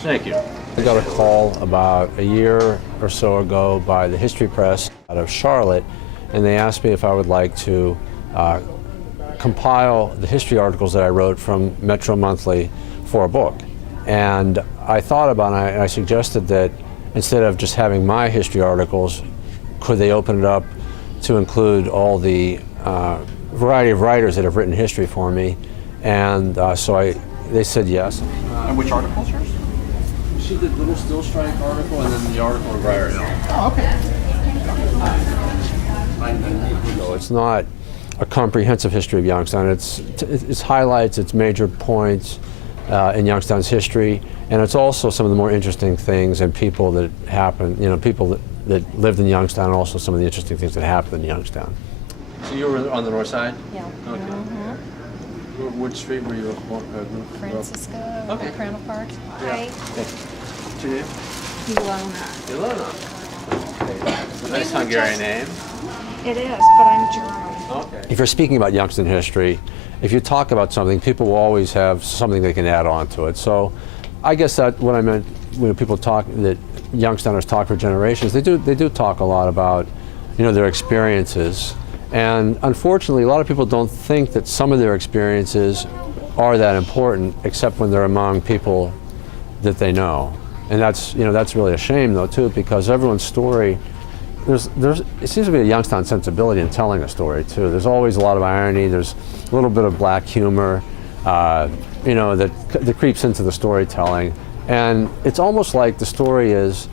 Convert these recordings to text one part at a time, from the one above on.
Thank you. I got a call about a year or so ago by the History Press out of Charlotte, and they asked me if I would like to compile the history articles that I wrote from Metro Monthly for a book. And I thought about it, and I suggested that instead of just having my history articles, could they open it up to include all the variety of writers that have written history for me. And they said yes. And which article's yours? She did Little Steel Strike article and then the article of Briar Hill. Oh, okay. It's not a comprehensive history of Youngstown. It's highlights its major points in Youngstown's history, and it's also some of the more interesting things and people that happened, people that lived in Youngstown, and also some of the interesting things that happened in Youngstown. So you were on the north side? Yeah. Okay. Mm-hmm. Which street were you? Francisco, okay. Crandall Park. Hi. What's your name? Ilona. Okay. It's a nice Hungarian name. It is, but I'm German. Okay. If you're speaking about Youngstown history, if you talk about something, people will always have something they can add on to it. So I guess that what I meant when people talk, that Youngstowners talk for generations, they do talk a lot about, their experiences. And unfortunately, a lot of people don't think that some of their experiences are that important, except when they're among people that they know. And that's really a shame, though, too, because everyone's story, it seems to be a Youngstown sensibility in telling a story, too. There's always a lot of irony. There's a little bit of black humor, that creeps into the storytelling. And it's almost like the story it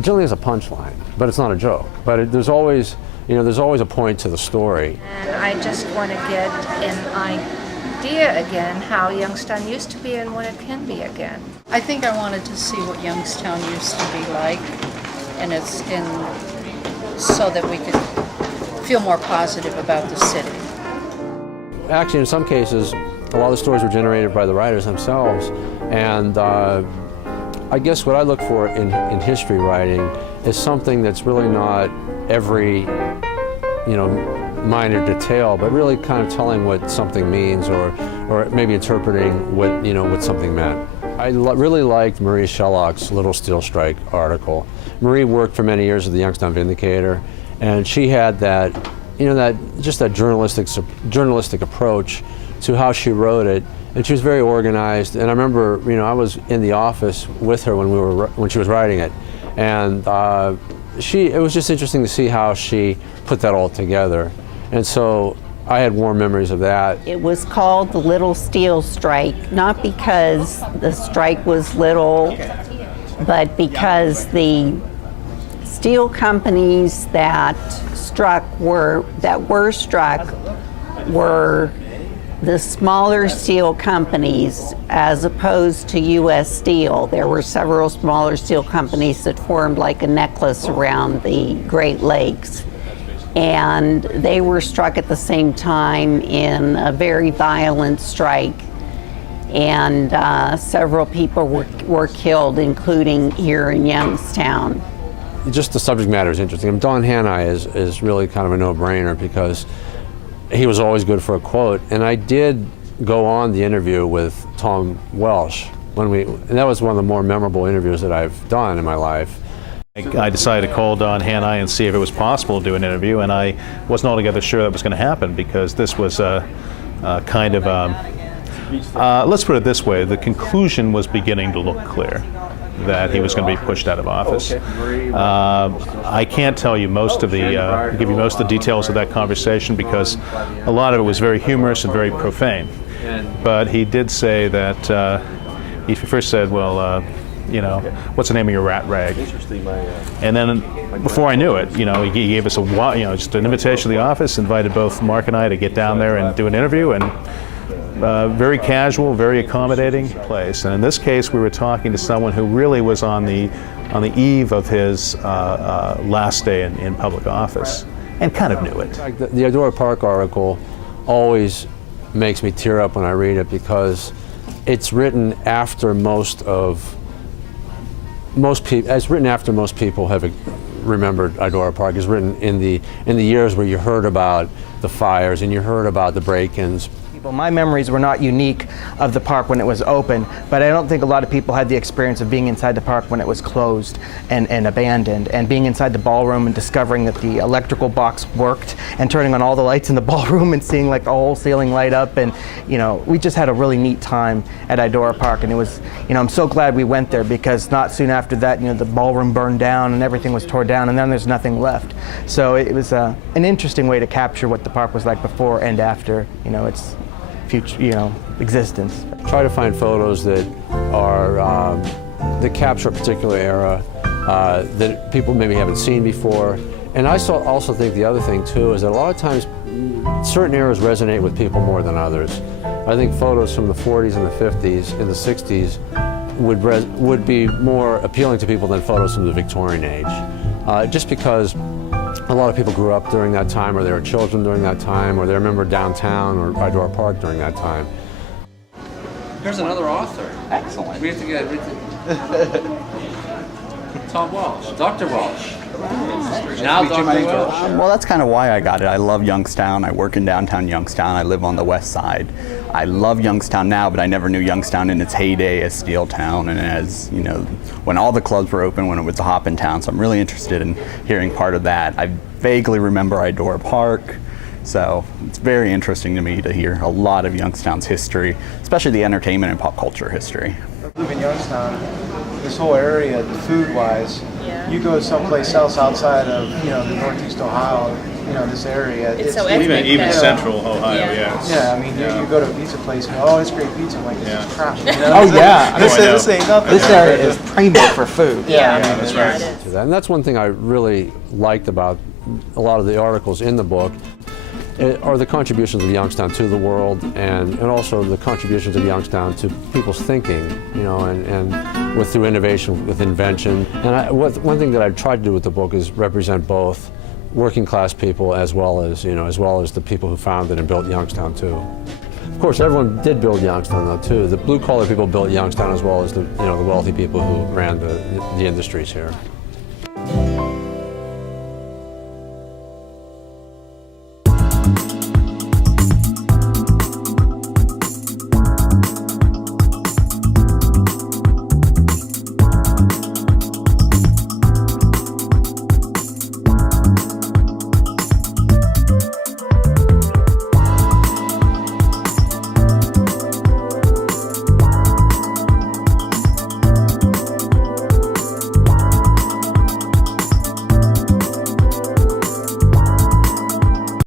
generally has a punchline, but it's not a joke. But there's always a point to the story. And I just want to get an idea again how Youngstown used to be and what it can be again. I think I wanted to see what Youngstown used to be like, and so that we could feel more positive about the city. Actually, in some cases, a lot of the stories were generated by the writers themselves, and I guess what I look for in history writing is something that's really not every minor detail, but really kind of telling what something means, or maybe interpreting what something meant. I really liked Marie Shellock's Little Steel Strike article. Marie worked for many years at the Youngstown Vindicator, and she had that journalistic approach to how she wrote it, and she was very organized. And I remember, I was in the office with her when she was writing it, and it was just interesting to see how she put that all together. And so I had warm memories of that. It was called the Little Steel Strike, not because the strike was little, but because the steel companies that were struck were the smaller steel companies as opposed to U.S. Steel. There were several smaller steel companies that formed like a necklace around the Great Lakes. And they were struck at the same time in a very violent strike. And several people were killed, including here in Youngstown. Just the subject matter is interesting. Don Hanai is really kind of a no-brainer because he was always good for a quote. And I did go on the interview with Tom Welsh and that was one of the more memorable interviews that I've done in my life. I decided to call Don Hanai and see if it was possible to do an interview, and I wasn't altogether sure that was going to happen because this was a kind of, let's put it this way, the conclusion was beginning to look clear that he was going to be pushed out of office. I can't tell you give you most of the details of that conversation because a lot of it was very humorous and very profane. But he did say that, he first said, well, what's the name of your rat rag? And then before I knew it, he gave us just an invitation to the office, invited both Mark and I to get down there and do an interview, and very casual, very accommodating place. And in this case, we were talking to someone who really was on the eve of his last day in public office and kind of knew it. The Eudora Park article always makes me tear up when I read it because it's written after most people have remembered Eudora Park. It's written in the years where you heard about the fires and you heard about the break-ins. people. My memories were not unique of the park when it was open, but I don't think a lot of people had the experience of being inside the park when it was closed and abandoned, and being inside the ballroom and discovering that the electrical box worked, and turning on all the lights in the ballroom and seeing like the whole ceiling light up. And we just had a really neat time at Idora Park, and it was, I'm so glad we went there, because not soon after that, the ballroom burned down and everything was torn down, and then there's nothing left. So it was an interesting way to capture what the park was like before and after, its future, existence. Try to find photos that are that capture a particular era that people maybe haven't seen before. And I also think the other thing too is that a lot of times certain eras resonate with people more than others. I think photos from the 40s and the 50s and the 60s would be more appealing to people than photos from the Victorian age, just because a lot of people grew up during that time, or they were children during that time, or they remember downtown or Idora Park during that time. Here's another author. Excellent. We have to get Tom Walsh, Dr. Walsh. Now Dr. Walsh. Well, that's kind of why I got it. I love Youngstown. I work in downtown Youngstown. I live on the west side. I love Youngstown now, but I never knew Youngstown in its heyday as Steel Town and as, when all the clubs were open, when it was a hoppin' town. So I'm really interested in hearing part of that. I vaguely remember Idora Park. So it's very interesting to me to hear a lot of Youngstown's history, especially the entertainment and pop culture history. I live in Youngstown. This whole area, food-wise, you go someplace else outside of the Northeast Ohio, this area. It's so ethnic. Even Central Ohio, yeah. Yeah, I mean, you go to a pizza place and go, oh, it's great pizza. I'm like, this is crap. Oh yeah, This ain't nothing. this area is primo for food. Yeah, that's right. it is. And that's one thing I really liked about a lot of the articles in the book, are the contributions of Youngstown to the world, and also the contributions of Youngstown to people's thinking, and through innovation, with invention. And one thing that I've tried to do with the book is represent both working class people as well as the people who founded and built Youngstown too. Of course, everyone did build Youngstown though too. The blue collar people built Youngstown as well as the wealthy people who ran the industries here.